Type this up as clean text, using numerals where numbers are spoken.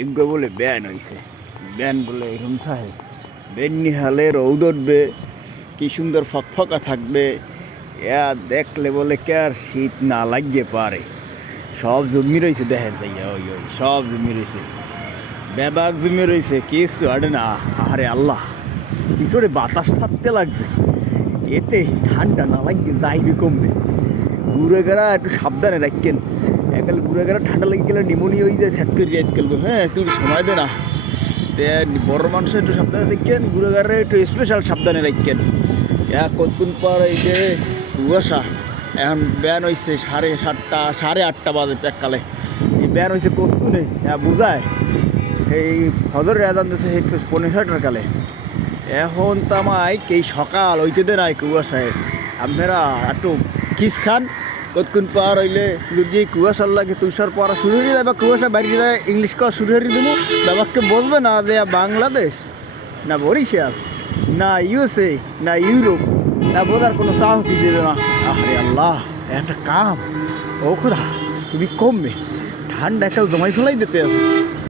এগুলো বলে ব্যান হয়েছে, ব্যান বলে এরকম থাকে, বেন নিহালে রৌদ উঠবে, কি সুন্দর ফকফকা থাকবে, দেখলে বলে কে আর শীত না লাগিয়ে পারে। সব জমি রয়েছে, দেখেন যাইয়া ওই ওই সব জমি রয়েছে, ব্যাবাক জমি রয়েছে, কিছু আড়ে না। আরে আল্লাহ, কিছু বাতাস ছাড়তে লাগছে, এতে ঠান্ডা না লাগবে, যাইবে কমবে। ঘুরে গেরা একটু সাবধানে রাখেন, একালে ঘুরে গেরা ঠান্ডা লেগে গেলে নিমোনিয়া হয়ে যায়, স্যাত করে আজকাল। হ্যাঁ, তুই সময় দে না, তে বড় মানুষ একটু সাবধানে থাকেন, ঘুরে গেলে একটু স্পেশাল সাবধানে রাখেন। কতক্ষণ পর এই যে কুয়াশা, এখন ব্যান হয়েছে 7:30 8:30 বাজে এককালে, এই ব্যান হয়েছে কতক্ষণে বোঝায়। এই হজরের আজান দিয়েছে সেই 6:45 কালে, এখন তামাই এই সকাল হইতে দে নাই কুয়াশায়। আপনারা একটু কিস খান, কতক্ষণ পার হইলে যদি কুয়াশার লাগে তুষার পড়া শুরু হয়ে যায় বা কুয়াশা বাড়িয়ে যায়, ইংলিশ করা শুরু হয়ে দেবো, বাবাকে বলবে না যে বাংলাদেশ না বরিশাল না ইউএসএ না ইউরোপ, না বোঝার কোনো চান্সই দেবে না। আরে আল্লাহ, একটা কাম ও খোদা, তুমি কমবে ঠান্ডা একাল জমাই ফেলাই দিতে আছে।